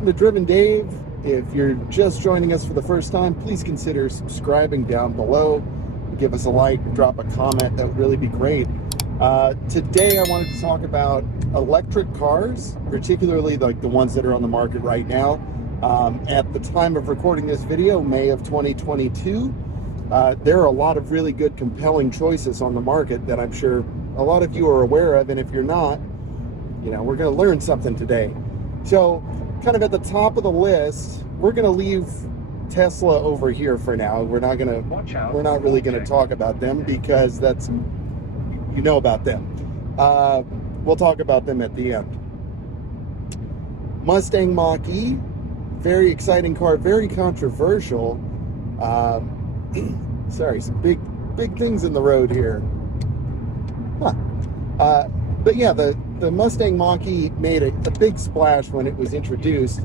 welcome to Driven Dave. If you're just joining us for the first time, please consider subscribing down below. Give us a like, drop a comment. That would really be great. Today I wanted to talk about electric cars, particularly like the ones that are on the market right now. At the time of recording this video, May of 2022, there are a lot of really good, compelling choices on the market that I'm sure a lot of you are aware of, and if you're not, you know, we're going to learn something today. So, kind of at the top of the list, we're going to leave Tesla over here for now. We're not really going to talk about them because that's, you know about them. We'll talk about them at the end. Mustang Mach E, very exciting car, very controversial. Sorry, some big things in the road here. But yeah, the Mustang Mach E made a big splash when it was introduced,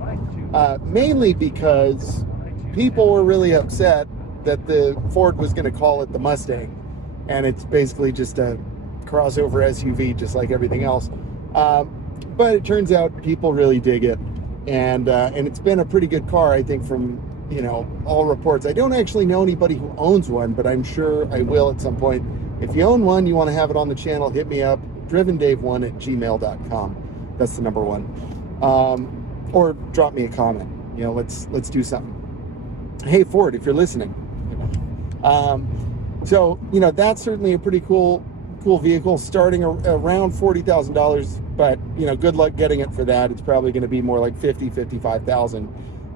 mainly because people were really upset that the Ford was going to call it the Mustang, and it's basically just a crossover SUV, just like everything else. But it turns out people really dig it, and it's been a pretty good car, I think, from all reports. I don't actually know anybody who owns one, but I'm sure I will at some point. If you own one, you want to have it on the channel, hit me up, drivendave1@gmail.com. That's the number one. Or drop me a comment. Let's do something. Hey Ford, if you're listening. So that's certainly a pretty cool vehicle, starting around $40,000. But good luck getting it for that. It's probably going to be more like $55,000.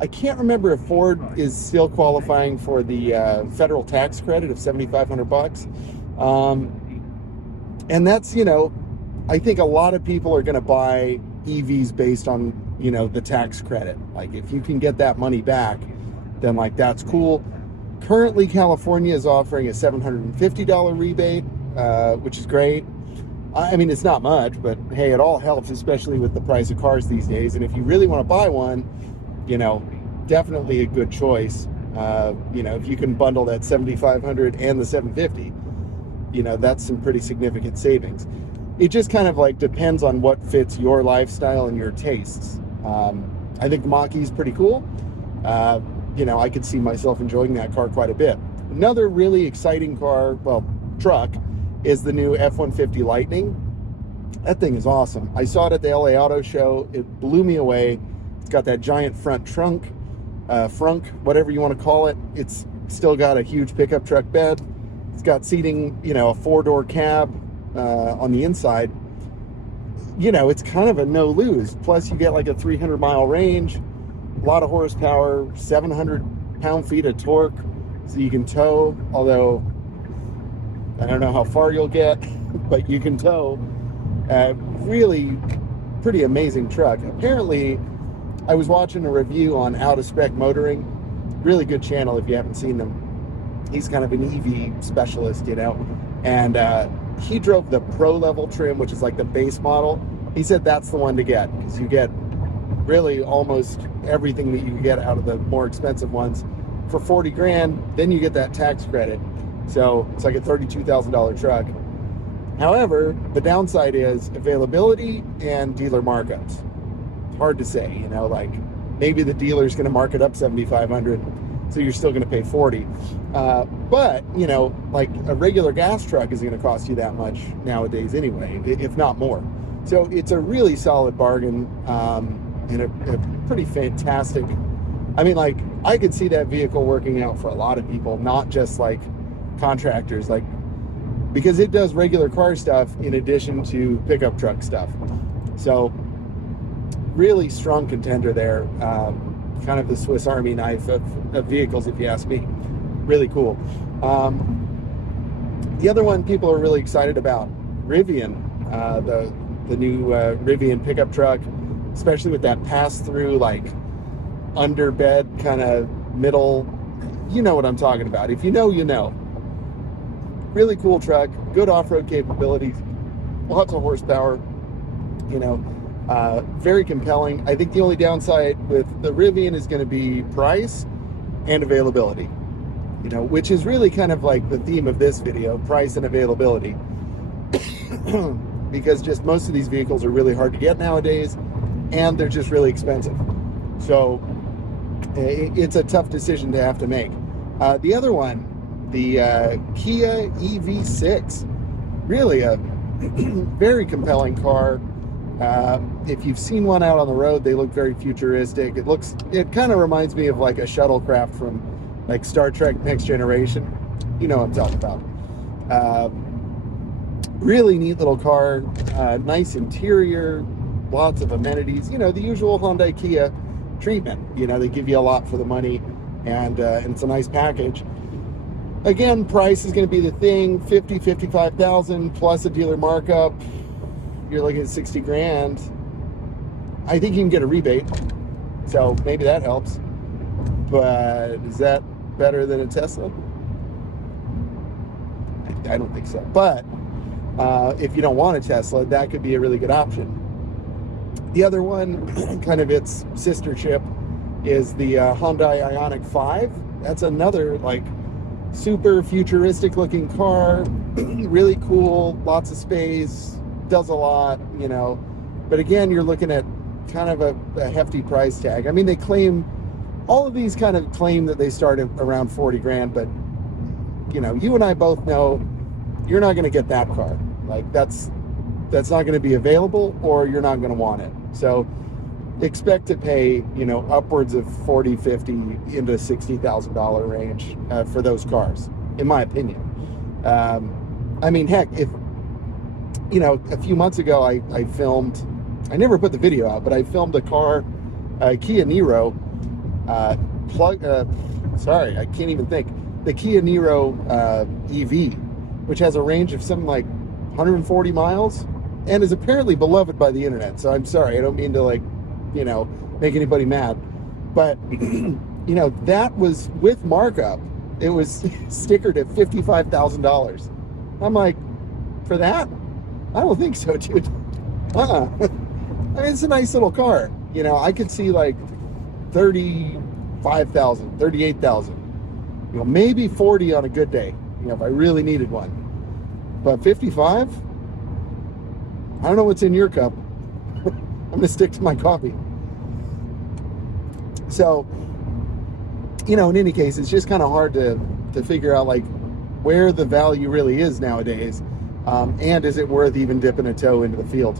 I can't remember if Ford is still qualifying for the federal tax credit of $7,500. And that's, I think a lot of people are going to buy EVs based on, the tax credit. Like, if you can get that money back, then that's cool. Currently, California is offering a $750 rebate, which is great. I mean, it's not much, but hey, it all helps, especially with the price of cars these days. And if you really want to buy one, definitely a good choice. If you can bundle that $7,500 and the $750, that's some pretty significant savings. It just kind of depends on what fits your lifestyle and your tastes. I think the Mach-E is pretty cool. I could see myself enjoying that car quite a bit. Another really exciting car, truck, is the new F150 Lightning. That thing is awesome. I saw it at the LA Auto Show. It blew me away. It's got that giant front frunk, whatever you want to call it. It's still got a huge pickup truck bed. It's got seating, a 4-door cab on the inside. It's kind of a no-lose. Plus, you get a 300-mile range, a lot of horsepower, 700 pound-feet of torque, so you can tow. Although, I don't know how far you'll get, but you can tow. Really pretty amazing truck. Apparently, I was watching a review on Out of Spec Motoring. Really good channel if you haven't seen them. He's kind of an EV specialist, and he drove the pro level trim, which is the base model. He said that's the one to get, because you get really almost everything that you can get out of the more expensive ones for 40 grand. Then you get that tax credit, so it's like a $32,000 truck. However, the downside is availability and dealer markups. It's hard to say, maybe the dealer's going to mark it up $7,500, so you're still going to pay $40,000. But a regular gas truck is going to cost you that much nowadays anyway, if not more. So it's a really solid bargain, and a pretty fantastic. I mean, I could see that vehicle working out for a lot of people, not just contractors, because it does regular car stuff in addition to pickup truck stuff. So really strong contender there. Kind of the Swiss Army knife of vehicles, if you ask me. Really cool. The other one people are really excited about, Rivian, the new Rivian pickup truck, especially with that pass-through, underbed kind of middle. You know what I'm talking about. If you know, you know. Really cool truck, good off-road capabilities, lots of horsepower, very compelling. I think the only downside with the Rivian is going to be price and availability, which is really kind of the theme of this video, price and availability. Because just most of these vehicles are really hard to get nowadays, and they're just really expensive. So it's a tough decision to have to make. The other one, the Kia EV6, really a very compelling car. If you've seen one out on the road, they look very futuristic. It kind of reminds me of like a shuttlecraft from like Star Trek Next Generation. You know what I'm talking about. Really neat little car, nice interior, lots of amenities. The usual Hyundai Kia treatment. They give you a lot for the money, and it's a nice package. Again, price is going to be the thing. 55,000 plus a dealer markup. You're looking at 60 grand. I think you can get a rebate, so maybe that helps. But is that better than a Tesla? I don't think so. But if you don't want a Tesla, that could be a really good option. The other one, kind of its sister chip, is the Hyundai Ioniq 5. That's another like super futuristic looking car, really cool, lots of space, does a lot, But again, you're looking at kind of a hefty price tag. I mean, they claim, all of these kind of claim that they start at around 40 grand, but you and I both know you're not going to get that car. Like that's not going to be available, or you're not going to want it. So expect to pay, upwards of 40, 50 into $60,000 range for those cars, in my opinion. I mean, heck, if, a few months ago, I filmed, I never put the video out, but I filmed a car, Kia Niro, I can't even think. The Kia Niro EV, which has a range of something like 140 miles and is apparently beloved by the internet. So I'm sorry, I don't mean to make anybody mad. But, that was with markup. It was stickered at $55,000. I'm like, for that? I don't think so, dude. I mean, it's a nice little car. I could see like 35,000, 38,000. Maybe 40 on a good day, if I really needed one. But 55? I don't know what's in your cup. I'm going to stick to my coffee. So, in any case, it's just kind of hard to figure out like where the value really is nowadays. And is it worth even dipping a toe into the field?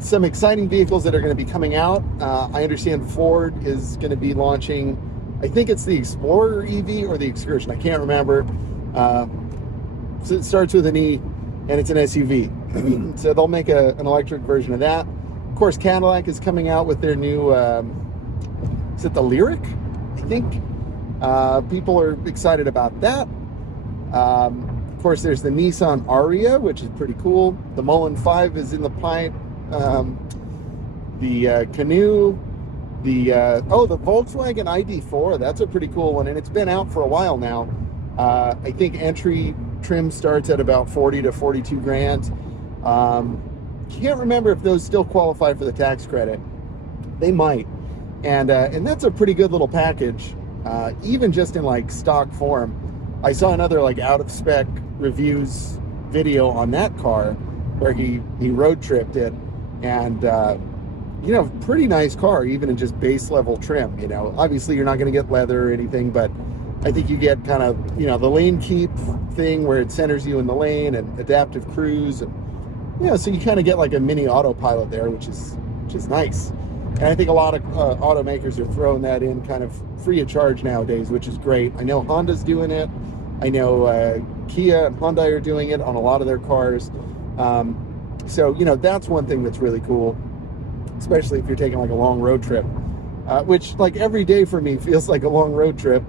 Some exciting vehicles that are going to be coming out. I understand Ford is going to be launching, I think it's the Explorer EV or the Excursion. I can't remember. So it starts with an E and it's an SUV. So they'll make an electric version of that. Of course, Cadillac is coming out with their new, is it the Lyric? I think. People are excited about that. Of course, there's the Nissan Ariya, which is pretty cool. The Mullen 5 is in the pipe. The Canoe. The Volkswagen ID4, that's a pretty cool one, and it's been out for a while now. I think entry trim starts at about 40 to 42 grand. Can't remember if those still qualify for the tax credit. They might, and that's a pretty good little package, even just in like stock form. I saw another like out of spec reviews video on that car where he road tripped it, and pretty nice car, even in just base level trim. Obviously you're not going to get leather or anything, but I think you get kind of, the lane keep thing where it centers you in the lane, and adaptive cruise, and so you kind of get like a mini autopilot there, which is nice. And I think a lot of automakers are throwing that in kind of free of charge nowadays, which is great. I know Honda's doing it. I know Kia and Hyundai are doing it on a lot of their cars. So that's one thing that's really cool, especially if you're taking like a long road trip, which like every day for me feels like a long road trip.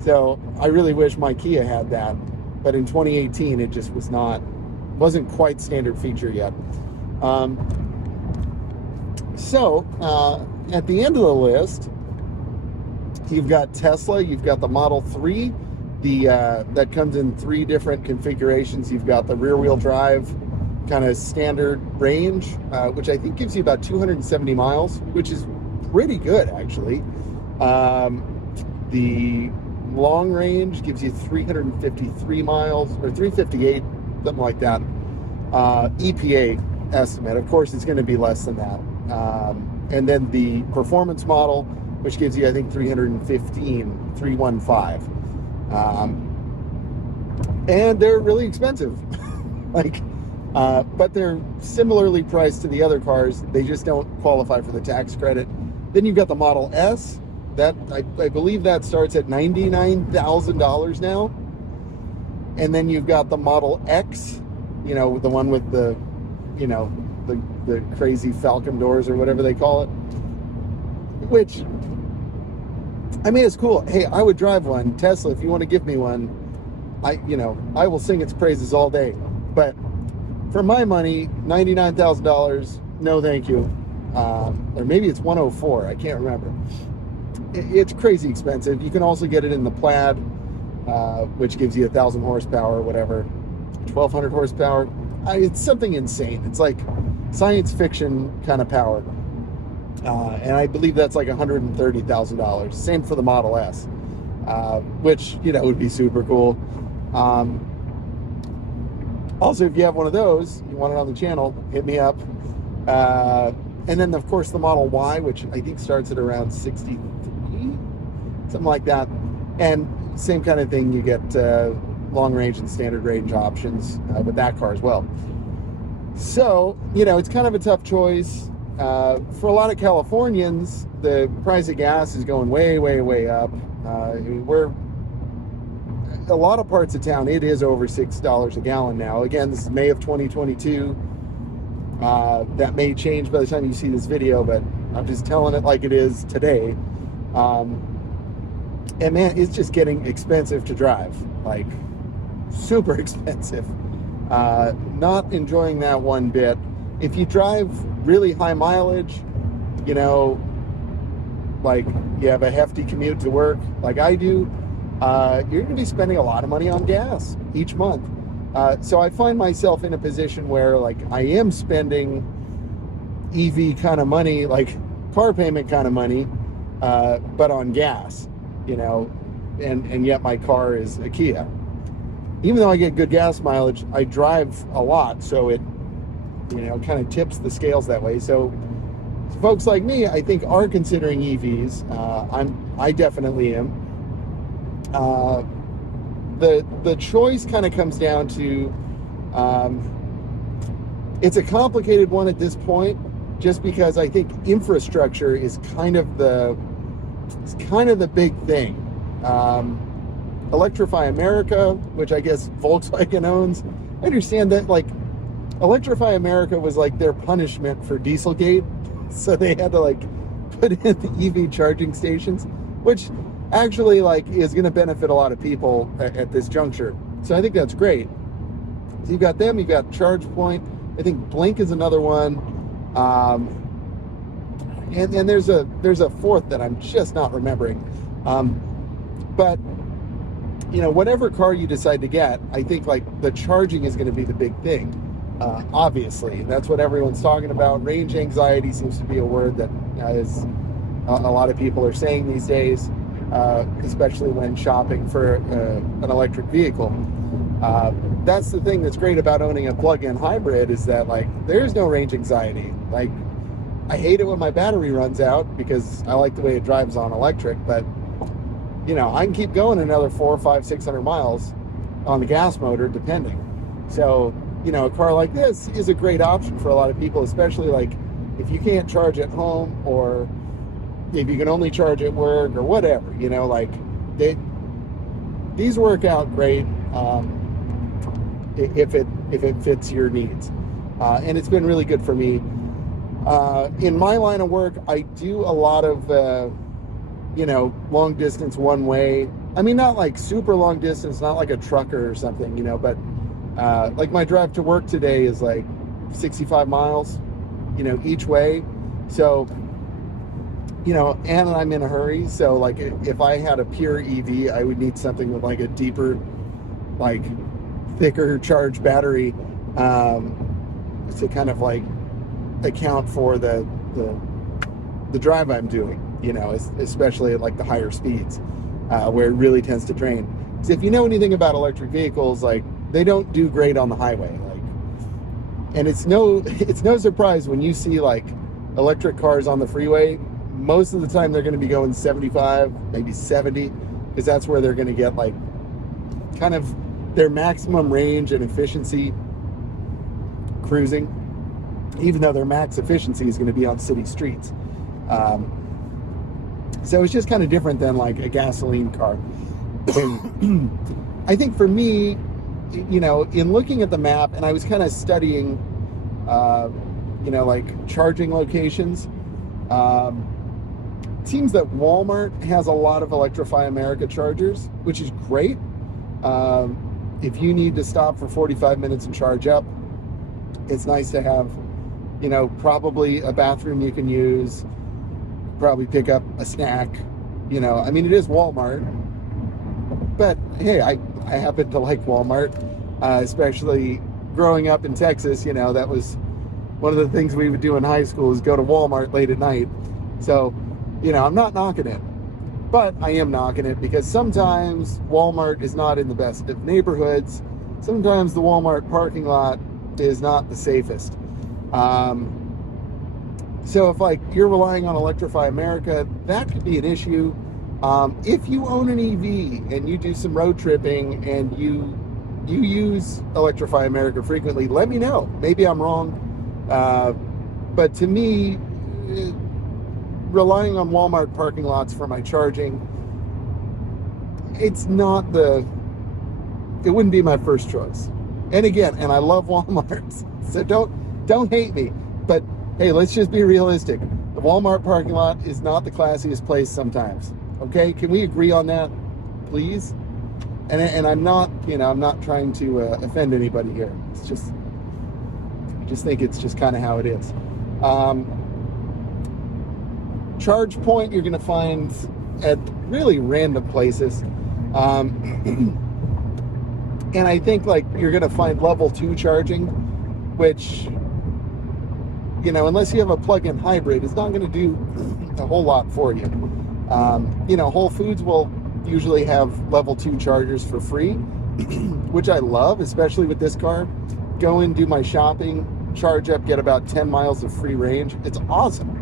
So I really wish my Kia had that, but in 2018 it just wasn't quite standard feature yet. So at the end of the list, you've got Tesla, you've got the Model 3, that comes in 3 different configurations. You've got the rear wheel drive kind of standard range, which I think gives you about 270 miles, which is pretty good actually. The long range gives you 353 miles or 358, something like that. EPA estimate, of course, it's going to be less than that. and then the performance model, which gives you, I think, 315. And they're really expensive. Like, but they're similarly priced to the other cars. They just don't qualify for the tax credit. Then you've got the Model S. That I believe that starts at $99,000 now. And then you've got the Model X, you know, the one with the, you know, the crazy Falcon doors or whatever they call it. Which, I mean, it's cool. Hey, I would drive one. Tesla, if you want to give me one, I will sing its praises all day. But for my money, $99,000, no thank you. Or maybe it's 104, I can't remember. It's crazy expensive. You can also get it in the Plaid, which gives you 1,000 horsepower or whatever, 1,200 horsepower. It's something insane. It's like science fiction kind of power. And I believe that's like $130,000. Same for the Model S, which, you know, would be super cool. Also, if you have one of those, you want it on the channel, hit me up. And then, of course, the Model Y, which I think starts at around 63, something like that. And same kind of thing, you get long range and standard range options with that car as well. So, you know, it's kind of a tough choice. For a lot of Californians, the price of gas is going way, way, way up. We're a lot of parts of town, it is over $6 a gallon now. Again, this is May of 2022. That may change by the time you see this video, but I'm just telling it like it is today. And man, it's just getting expensive to drive, like super expensive. Not enjoying that one bit. If you drive really high mileage, you know, like you have a hefty commute to work like I do, you're going to be spending a lot of money on gas each month. So I find myself in a position where, like, I am spending EV kind of money, like car payment kind of money, but on gas, you know, and yet my car is a Kia. Even though I get good gas mileage, I drive a lot, so it, you know, kind of tips the scales that way. So folks like me, I think, are considering EVs. I definitely am. The choice kind of comes down to, it's a complicated one at this point, just because I think infrastructure is kind of the big thing. Electrify America, which I guess Volkswagen owns. I understand that, like, Electrify America was like their punishment for Dieselgate, so they had to like put in the EV charging stations, which actually like is going to benefit a lot of people at this juncture. So I think that's great. So you've got them, you've got ChargePoint. I think Blink is another one, and there's a fourth that I'm just not remembering. But you know, whatever car you decide to get, I think like the charging is going to be the big thing. Obviously, that's what everyone's talking about. Range anxiety seems to be a word that is a lot of people are saying these days, especially when shopping for an electric vehicle. That's the thing that's great about owning a plug-in hybrid, is that like there's no range anxiety. Like, I hate it when my battery runs out because I like the way it drives on electric, but you know, I can keep going another 400, 500, 600 miles on the gas motor, depending. So, you know, a car like this is a great option for a lot of people, especially like if you can't charge at home, or if you can only charge at work or whatever, you know, like these work out great if it fits your needs. And it's been really good for me. In my line of work, I do a lot of, you know, long distance one way. I mean, not like super long distance, not like a trucker or something, you know, but like my drive to work today is like 65 miles, you know, each way. So, you know, and I'm in a hurry. So like if I had a pure EV, I would need something with like a deeper, like thicker charge battery, to kind of like account for the drive I'm doing, you know, especially at like the higher speeds, where it really tends to drain. So if you know anything about electric vehicles, like they don't do great on the highway. Like, and it's no surprise when you see like electric cars on the freeway, most of the time they're going to be going 75, maybe 70, because that's where they're going to get like kind of their maximum range and efficiency cruising, even though their max efficiency is going to be on city streets. So it's just kind of different than like a gasoline car. I think for me, you know, in looking at the map, and I was kind of studying, you know, like charging locations, it seems that Walmart has a lot of Electrify America chargers, which is great. If you need to stop for 45 minutes and charge up, it's nice to have, you know, probably a bathroom you can use, probably pick up a snack, you know. I mean, it is Walmart, but hey, I happen to like Walmart, especially growing up in Texas. You know, that was one of the things we would do in high school, is go to Walmart late at night. So, you know, I'm not knocking it, but I am knocking it because sometimes Walmart is not in the best of neighborhoods. Sometimes the Walmart parking lot is not the safest. So if like you're relying on Electrify America, that could be an issue. If you own an EV and you do some road tripping and you use Electrify America frequently, let me know. Maybe I'm wrong. But to me, relying on Walmart parking lots for my charging, it wouldn't be my first choice. And again, and I love Walmart, so don't hate me. But hey, let's just be realistic. The Walmart parking lot is not the classiest place sometimes. Okay, can we agree on that, please? And I'm not, you know, I'm not trying to offend anybody here. It's just, I just think it's just kind of how it is. Charge point you're going to find at really random places. And I think like you're going to find level 2 charging, which, you know, unless you have a plug-in hybrid, it's not going to do a whole lot for you. You know, Whole Foods will usually have level 2 chargers for free, which I love, especially with this car. Go in, do my shopping, charge up, get about 10 miles of free range. It's awesome.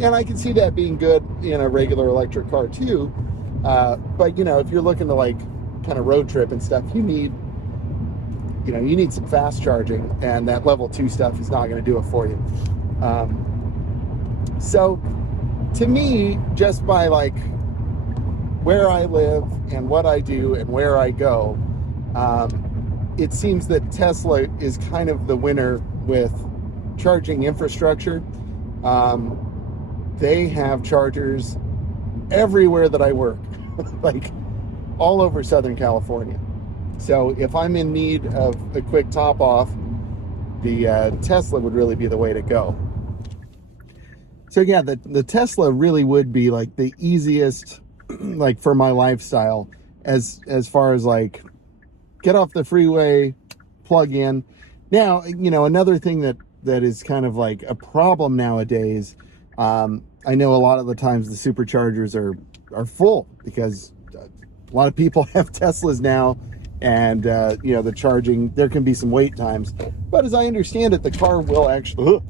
And I can see that being good in a regular electric car too. But, you know, if you're looking to like kind of road trip and stuff, you need some fast charging, and that level 2 stuff is not going to do it for you. So to me, just by like where I live and what I do and where I go, it seems that Tesla is kind of the winner with charging infrastructure. They have chargers everywhere that I work, like all over Southern California. So if I'm in need of a quick top off, the Tesla would really be the way to go. So yeah, the Tesla really would be like the easiest, like for my lifestyle, as far as like get off the freeway, plug in. Now, you know, another thing that is kind of like a problem nowadays, I know a lot of the times the superchargers are full because a lot of people have Teslas now. And, you know, the charging, there can be some wait times. But as I understand it, the car will actually,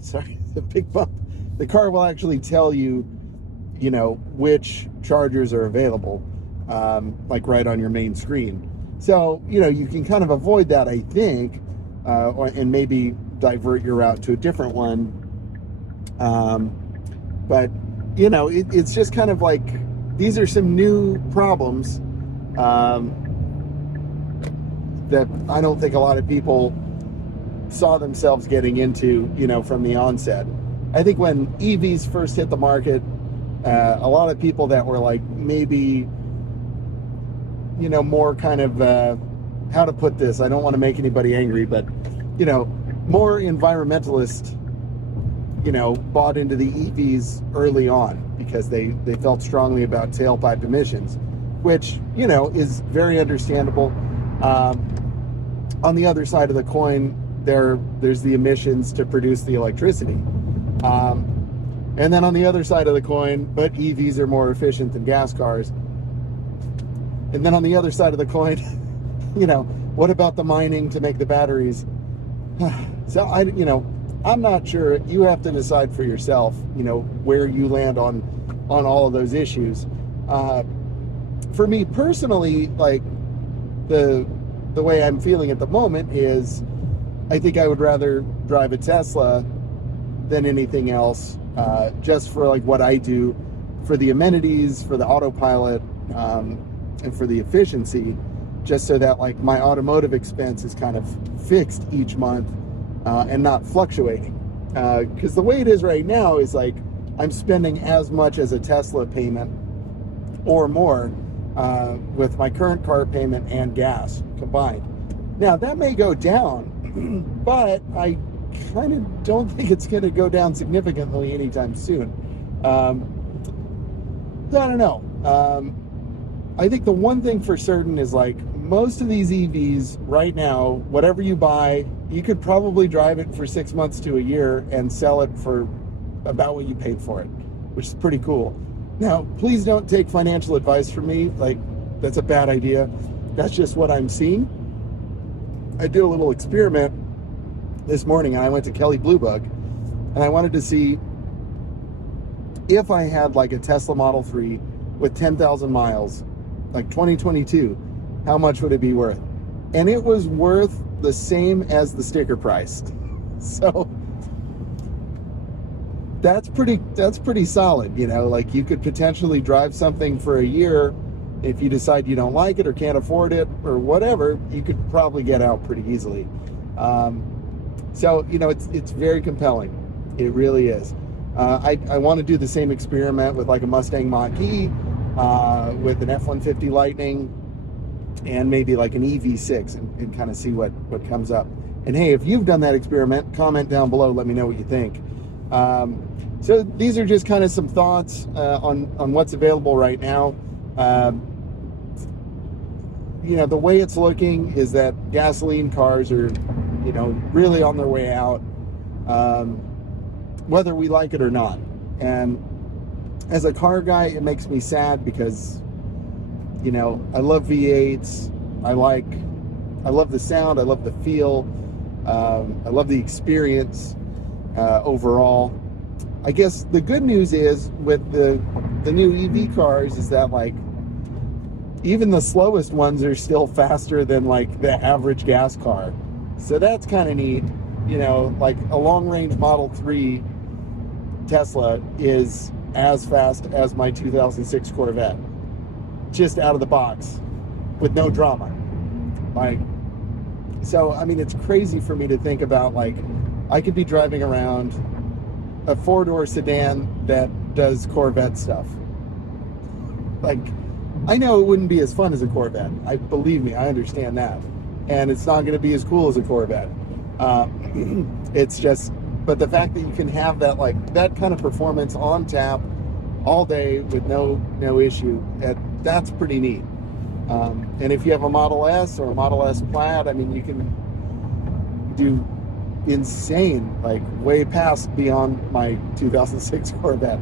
the big bump. The car will actually tell you, you know, which chargers are available, like right on your main screen. So, you know, you can kind of avoid that, I think, and maybe divert your route to a different one. But, you know, it's just kind of like, these are some new problems that I don't think a lot of people saw themselves getting into, you know, from the onset. I think when EVs first hit the market, a lot of people that were like maybe, you know, more kind of, how to put this, I don't want to make anybody angry, but, you know, more environmentalist, you know, bought into the EVs early on because they felt strongly about tailpipe emissions, which, you know, is very understandable. On the other side of the coin, there's the emissions to produce the electricity. And then on the other side of the coin, but EVs are more efficient than gas cars. And then on the other side of the coin, you know, what about the mining to make the batteries? So I'm not sure. You have to decide for yourself, where you land on all of those issues. For me personally, like the way I'm feeling at the moment is, I think I would rather drive a Tesla than anything else, just for like what I do, for the amenities, for the autopilot, and for the efficiency, just so that like my automotive expense is kind of fixed each month, and not fluctuating. Because the way it is right now is like I'm spending as much as a Tesla payment or more, with my current car payment and gas combined. Now that may go down, but I kind of don't think it's going to go down significantly anytime soon. So I don't know. I think the one thing for certain is like most of these EVs right now, whatever you buy, you could probably drive it for 6 months to a year and sell it for about what you paid for it, which is pretty cool. Now, please don't take financial advice from me. Like, that's a bad idea. That's just what I'm seeing. I did a little experiment this morning, and I went to Kelly Blue Book, and I wanted to see if I had like a Tesla Model 3 with 10,000 miles, like 2022, how much would it be worth? And it was worth the same as the sticker price. So that's pretty solid, like you could potentially drive something for a year. If you decide you don't like it or can't afford it or whatever, you could probably get out pretty easily. So, it's very compelling. It really is. I want to do the same experiment with like a Mustang Mach E, with an F150 Lightning, and maybe like an EV6, and kind of see what comes up. And hey, if you've done that experiment, comment down below, let me know what you think. So these are just kind of some thoughts on what's available right now. The way it's looking is that gasoline cars are, really on their way out, whether we like it or not. And as a car guy, it makes me sad because, I love V8s. I love the sound. I love the feel. I love the experience overall. I guess the good news is with the new EV cars is that like even the slowest ones are still faster than like the average gas car. So that's kind of neat. Like a long range Model 3 Tesla is as fast as my 2006 Corvette, just out of the box with no drama. So I mean, it's crazy for me to think about like I could be driving around a 4-door sedan that does Corvette stuff. Like, I know it wouldn't be as fun as a Corvette. Believe me, I understand that. And it's not going to be as cool as a Corvette. It's just, but the fact that you can have that, like, that kind of performance on tap all day with no issue, that's pretty neat. And if you have a Model S or a Model S Plaid, I mean, you can do insane, like way past beyond my 2006 Corvette.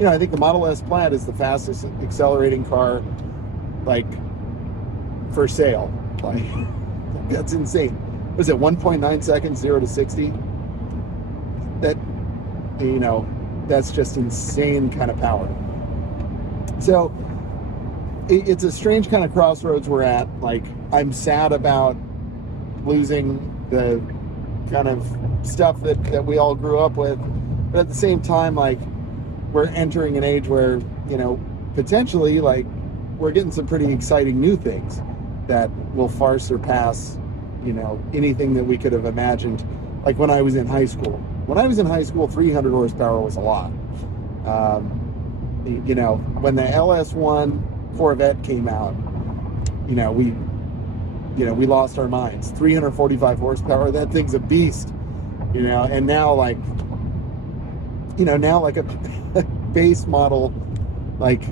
I think the Model S Plaid is the fastest accelerating car, like, for sale. Like, that's insane. Was it 1.9 seconds, 0 to 60? That's just insane kind of power. So it's a strange kind of crossroads we're at. Like, I'm sad about losing the kind of stuff that we all grew up with, but at the same time, like, we're entering an age where, potentially, like, we're getting some pretty exciting new things that will far surpass, anything that we could have imagined. Like when I was in high school. When I was in high school, 300 horsepower was a lot. When the LS1 Corvette came out, we lost our minds. 345 horsepower, that thing's a beast. And now like a base model, like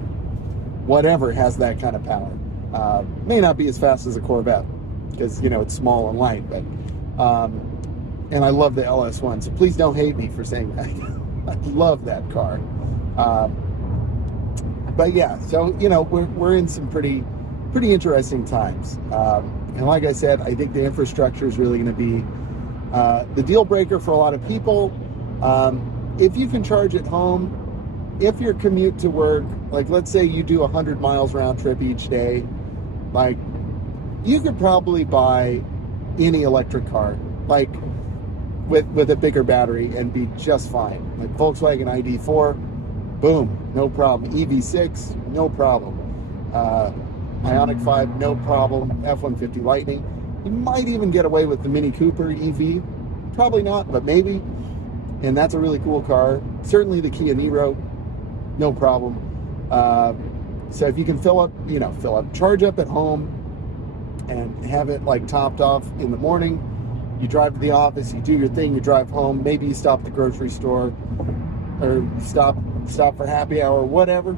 whatever, has that kind of power. May not be as fast as a Corvette because it's small and light, but and I love the LS1, so please don't hate me for saying that. I love that car. But yeah, so we're in some pretty interesting times. And like I said, I think the infrastructure is really going to be The deal breaker for a lot of people, if you can charge at home, if your commute to work, like let's say you do 100 miles round trip each day, like you could probably buy any electric car, like with a bigger battery and be just fine. Like Volkswagen ID4, boom, no problem. EV6, no problem. Ioniq 5, no problem. F150 Lightning. You might even get away with the Mini Cooper EV. Probably not, but maybe. And that's a really cool car. Certainly the Kia Niro, no problem. So if you can charge up at home and have it like topped off in the morning, you drive to the office, you do your thing, you drive home, maybe you stop at the grocery store or stop for happy hour, whatever,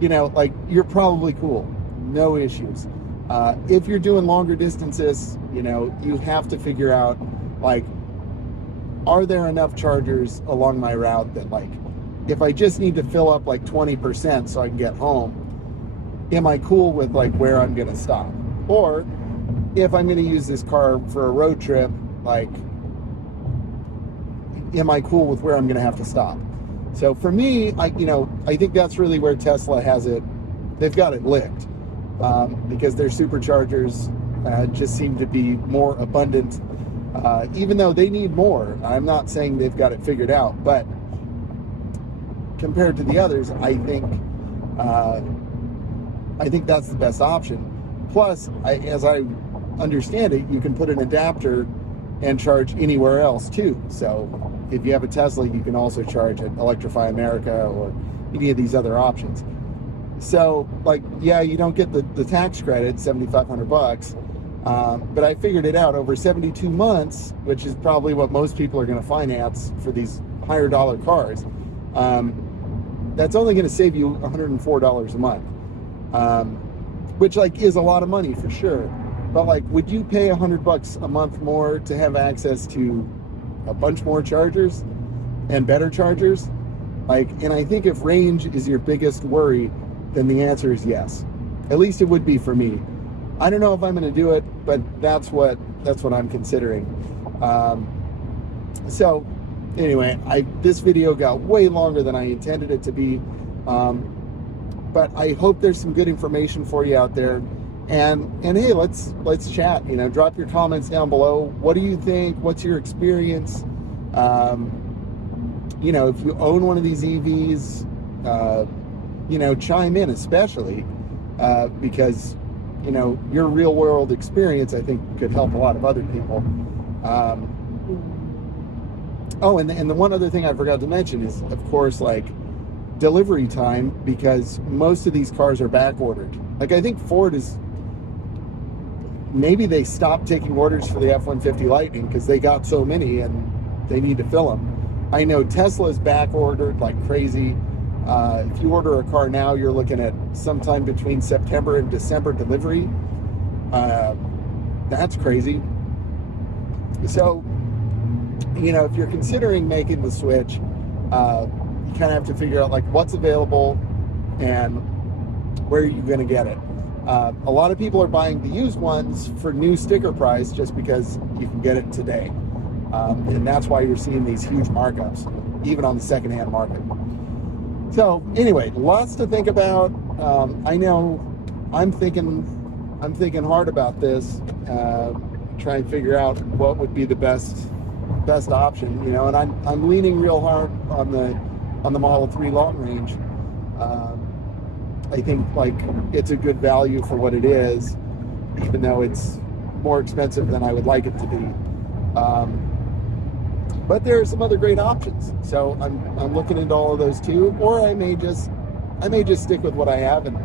like you're probably cool. No issues. If you're doing longer distances, you have to figure out, like, are there enough chargers along my route that, like, if I just need to fill up like 20% so I can get home, am I cool with like where I'm going to stop? Or if I'm going to use this car for a road trip, like, am I cool with where I'm going to have to stop? So for me, I think that's really where Tesla has it. They've got it licked, because their superchargers just seem to be more abundant, even though they need more. I'm not saying they've got it figured out, but compared to the others, I think that's the best option. Plus, as I understand it, you can put an adapter and charge anywhere else too. So if you have a Tesla, you can also charge at Electrify America or any of these other options. So, like, yeah, you don't get the tax credit, $7,500, but I figured it out over 72 months, which is probably what most people are going to finance for these higher dollar cars. That's only going to save you $104 a month, which, like, is a lot of money for sure. But, like, would you pay $100 a month more to have access to a bunch more chargers and better chargers? Like, and I think if range is your biggest worry, then the answer is yes. At least it would be for me. I don't know if I'm going to do it, but that's what I'm considering. So anyway, this video got way longer than I intended it to be, but I hope there's some good information for you out there. And hey, let's chat. Drop your comments down below. What do you think? What's your experience? If you own one of these EVs, chime in, especially because your real world experience, I think, could help a lot of other people. And the one other thing I forgot to mention is, of course, like, delivery time, because most of these cars are back ordered. Like, I think Ford is, maybe they stopped taking orders for the F-150 Lightning because they got so many and they need to fill them. I know Tesla's back ordered like crazy. If you order a car now, you're looking at sometime between September and December delivery. That's crazy. So, if you're considering making the switch, you kind of have to figure out, like, what's available and where are you going to get it. A lot of people are buying the used ones for new sticker price just because you can get it today. And that's why you're seeing these huge markups, even on the secondhand market. So anyway, lots to think about. I know I'm thinking hard about this, try and figure out what would be the best option, and I'm leaning real hard on the Model 3 long range. I think, like, it's a good value for what it is, even though it's more expensive than I would like it to be. But there are some other great options. So I'm looking into all of those too, or I may just stick with what I have and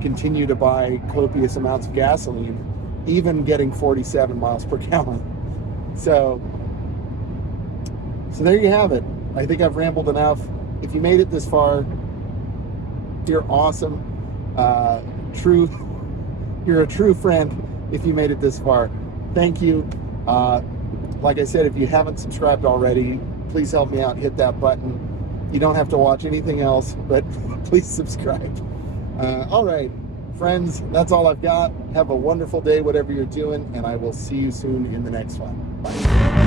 continue to buy copious amounts of gasoline, even getting 47 miles per gallon. So there you have it. I think I've rambled enough. If you made it this far, you're awesome. You're a true friend if you made it this far. Thank you. Like I said, if you haven't subscribed already, please help me out. Hit that button. You don't have to watch anything else, but please subscribe. All right, friends, that's all I've got. Have a wonderful day, whatever you're doing, and I will see you soon in the next one. Bye.